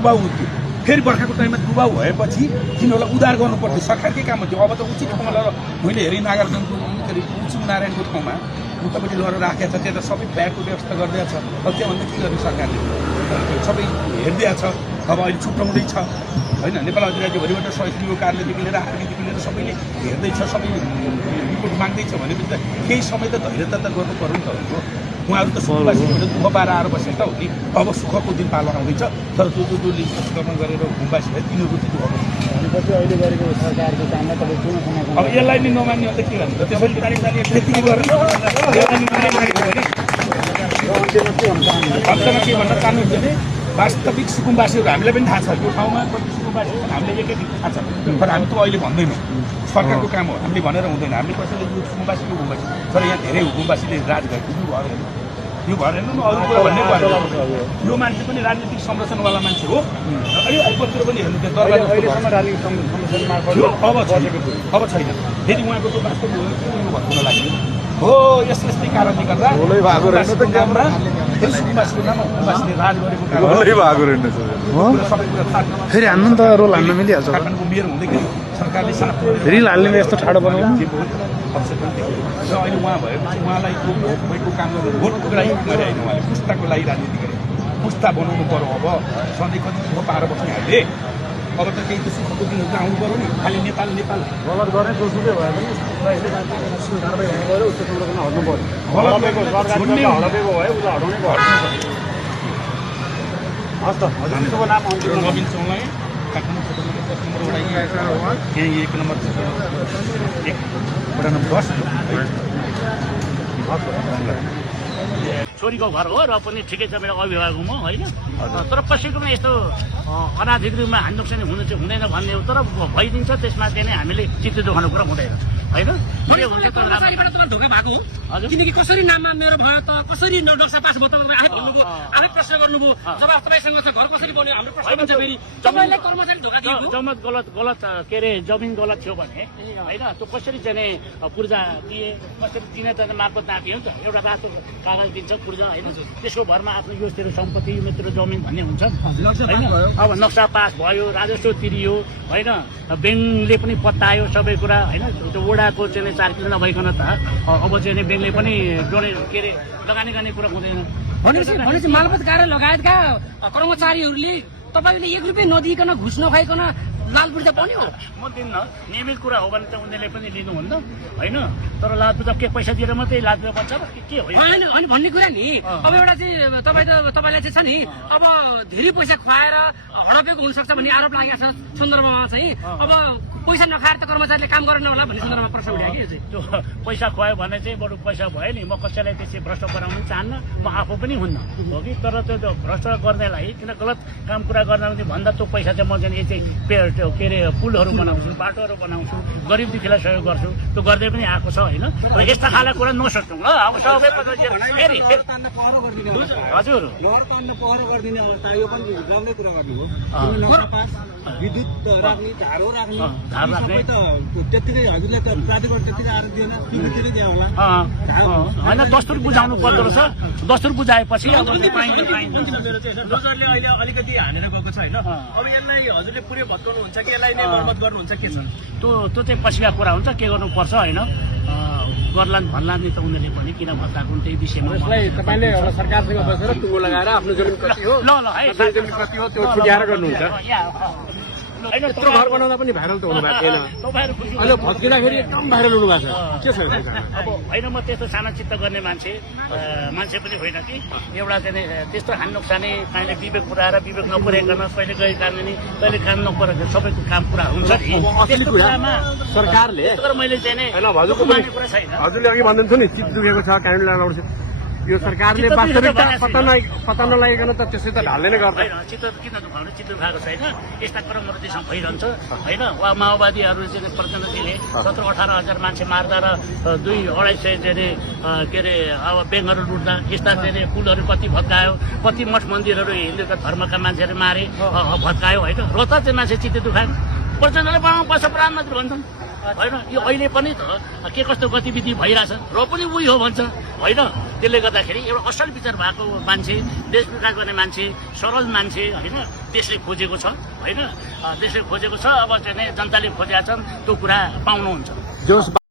डुबाउ हुन्थ्यो फेरि बर्खाको टाइममा डुबाउ भएपछि तिनीहरूलाई उद्धार गर्नुपर्थ्यो सरकारकै काम थियो अब त उचित ठाउँमा लगेर मैले हेरेँ नागार्जुनको के अरे उच्च नारायणको ठाउँमा उतापट्टि लगेर राखेको छ त्यता सबै ब्यागको व्यवस्था गरिदिएको छ अब त्यहाँभन्दा के गर्ने सरकारले सबै हेरिदिएको छ अब अहिले छुट्याउँदैछ होइन नेपाल अधिराज्यभरिबाट सहयोगीको कार्यदेखि लिएर आर्मीदेखि लिएर सबैले हेर्दैछ सबै रिपोर्ट माग्दैछ भनेपछि त केही समय त धैर्यता त गर्नु पर्यो नि त हो उहाँहरू त सुखवासीबाट दुःख पाएर आएर बसेर त हो नि अब सुखको दिन पालो आउँदैछ तर जो लिस्ट गरेर घुमबासीलाई तिनीहरू चाहिँ दुःख भनेपछि अहिले गरेको सरकारको काममा तपाईँ कुन समस्या अब यसलाई नि नमान्ने हो त के गर्नु त त्यसरी त्यति गरेर अन्तमा के भन्न चाहनुहुन्छ भने वास्तविक सुकुम्बासीहरू हामीलाई पनि थाहा छ यो ठाउँमा कति सुकुम्बासी हामीले एक थाहा छ तर हामी त अहिले भन्दैनौँ सरकारको काम हो हामीले भनेर हुँदैन हामीले कसैले यो सुकुम्बासी यो हुकुम्बासी तर यहाँ धेरै हुकुम्बासीले राज गरेको यो भएर हेर्नु न अरू कुरा भन्नै पर्यो यो मान्छे पनि राजनीतिक संरचनावाला मान्छे हो अहिले अहिलेतिर पनि हेर्नु त्यो अब छैन फेरि उहाँको त्यो वास्तव भन्न लाग्यो हो यस्तै कारणले गर्दा फेरि हान्नु नि त रोल हान्न मिलिहाल्छ मेयर हुँदाखेरि सरकारले साथ रिल हाल्ने यस्तो ठाडो बनाउनु अहिले उहाँ भएपछि उहाँलाई भोटको काम गर्नु भोटको लागि गरेन उहाँले पुस्ताको लागि राजनीति गरे पुस्ता बनाउनु पर्यो अब सधैँ कति दुःख पाएर बस्ने हामीले अब त केही त सुखको दिनहरू आउनु पऱ्यो नि खालि नेपाल नेपाल गलत गर्ने जोसुकै भए पनि कारबाही हुनु पऱ्यो उच्च संरचना हट्नु पऱ्यो हटाउनै पर्यो हस् त हजुरको नाम नवीन चौलाए काठमाडौँ यही 1 नम्बर वडा नम्बर 10 छोरीको घर हो र पनि ठिकै छ मेरो अभिभावक म होइन तर कसैकोमा यस्तो अनाधिकृत रूपमा हानि नोक्सानी हुनु चाहिँ हुँदैन भन्ने हो तर भइदिन्छ त्यसमा चाहिँ नै हामीले चित्त दुखाउने कुरा हुँदैन होइन धोका भएको हो किनकि कसरी नाममा मेरो भयो त कसरी नक्सा पास भयो त आफै भन्नुभयो आफै प्रश्न गर्नुभयो जब तपाईँसँग छ घर कसरी बन्यो हाम्रो प्रश्न हुन्छ फेरि तपाईँलाई कर्मचारी धोका दिएको जम्मत गलत के अरे जमिन गलत थियो भने होइन त्यो कसरी चाहिँ पूर्जा दिए कसरी चिने त मार्फत नापियो नि त एउटा रातो कागज दिन्छ पूर्जा होइन त्यसको भरमा आफ्नो यो तेरो सम्पत्ति यो तेरो जमिन भन्ने हुन्छ होइन अब नक्सा पास भयो राजस्व तिरियो होइन ब्याङ्कले पनि पत्तायो सबै कुरा होइन त्यो वडाको चाहिँ 4 किलो नभइकन त अब चाहिँ ब्याङ्कले पनि के अरे लगानी गर्ने कुरा हुँदैन भनेपछि मालपोत कार्य लगायतका कर्मचारीहरूले तपाईँले 1 रुपियाँ नदिइकन घुस नखाइकन लाल पूर्जा पनि हो म दिन्न नियमित कुरा हो भने त उनीहरूले पनि लिनुहुन्न होइन तर लाल पूर्जा के पैसा दिएर मात्रै लाल पूर्जा बन्छ के हो होइन अनि भन्ने कुरा नि अब एउटा चाहिँ तपाईँलाई चाहिँ छ नि अब धेरै पैसा खुवाएर हडपेको हुनसक्छ भन्ने आरोप लागेको छ सन्दर्भमा चाहिँ अब पैसा नखाएर त कर्मचारीले काम गरेन होला भन्ने सन्दर्भमा प्रश्न उठायो कि त्यो पैसा खुवायो भने चाहिँ बरु पैसा भयो नि म कसैलाई त्यसै भ्रष्ट गराउनु चाहन्न म आफू पनि हुन्न हो कि तर त्यो भ्रष्ट गर्नेलाई किन गलत काम कुरा गर्न भन्दा त्यो पैसा चाहिँ म चाहिँ के अरे पुलहरू बनाउँछु बाटोहरू बनाउँछु गरिब दुखीलाई सहयोग गर्छु त्यो गर्दै पनि आएको छ होइन र यस्ता खालको कुरा नसोच्नु ल अब सबै फेरि हजुर पहरो गरिदिने अवस्था यो पनि गाउँकै कुरा गर्नु हो विद्युत राख्ने झाडो राख्ने त्यतिकै हजुरले त प्राधिकरण त्यतिकै आएर दिएन तिमीतिरै दिए होला होइन दस्तुर बुझाउनु पर्दो रहेछ दस्तुर बुझाएपछि अब लोजरले अहिले अलिकति हानेर गएको छ होइन अब यसलाई हजुरले पुरै भत्काउनुहुन्छ कि यसलाई नै मर्मत गर्नुहुन्छ के छ त्यो चाहिँ पछिका कुरा हुन्छ के गर्नुपर्छ होइन गर्लान् भन्लान् नि त उनीहरूले पनि किन भत्काएको त्यही विषयमा तपाईँले एउटा सरकारसँग बसेर टुङ्गो लगाएर आफ्नो जमिन कति हो ल है जमिन कति हो त्यो छुट्याएर गर्नुहुन्छ यत्रो घर बनाउँदा पनि भाइरल त हुनु भएको थिएन अहिले भत्किँदाखेरि एकदम भाइरल हुनु भएको छ के छ अब होइन म त्यस्तो सानो चित्त गर्ने मान्छे पनि होइन कि एउटा चाहिँ त्यस्तो हानि नोक्सानी कहिले विवेक पुऱ्याएर विवेक नपुर्याइकन कहिले गए कानुनी कहिले काम नपुऱ्याएको सबैको काम पुरा हुन्छ नि त्यस्तो कुरामा सरकारले मैले चाहिँ नि कुरा छैन हजुरले अघि भन्दै नि चित्त दुखेको छ कानुन लगाउँछ यो सरकारले वास्तविकता पत्ता नलागिकन त त्यसै त ढाल्दैन गर्दैन चित्त किन दुखाउने चित्त दुखाएको छैन यस्ता क्रमहरू त्यसमा भइरहन्छ होइन वा माओवादीहरू चाहिँ प्रचण्डजीले 17-18 हजार मान्छे मार्दा र 200-250 चाहिँ के अरे अब ब्याङ्कहरू लुट्दा यस्ता चाहिँ पुलहरू कति भत्कायो कति मठ मन्दिरहरू हिन्दूका धर्मका मान्छेहरू मारे भत्कायो होइन र त चाहिँ मान्छे चित्त दुखायो प्रचण्डले पैसा प्रधानमन्त्री भन्छन् होइन यो अहिले पनि त के कस्तो गतिविधि भइरहेछ र पनि उही हो भन्छ होइन। त्यसले गर्दाखेरि एउटा असल विचार भएको मान्छे, देश विकास गर्ने मान्छे, सरल मान्छे होइन देशले खोजेको छ होइन। देशले खोजेको छ, अब चाहिँ जनताले खोजेका छन्, त्यो कुरा पाउनुहुन्छ।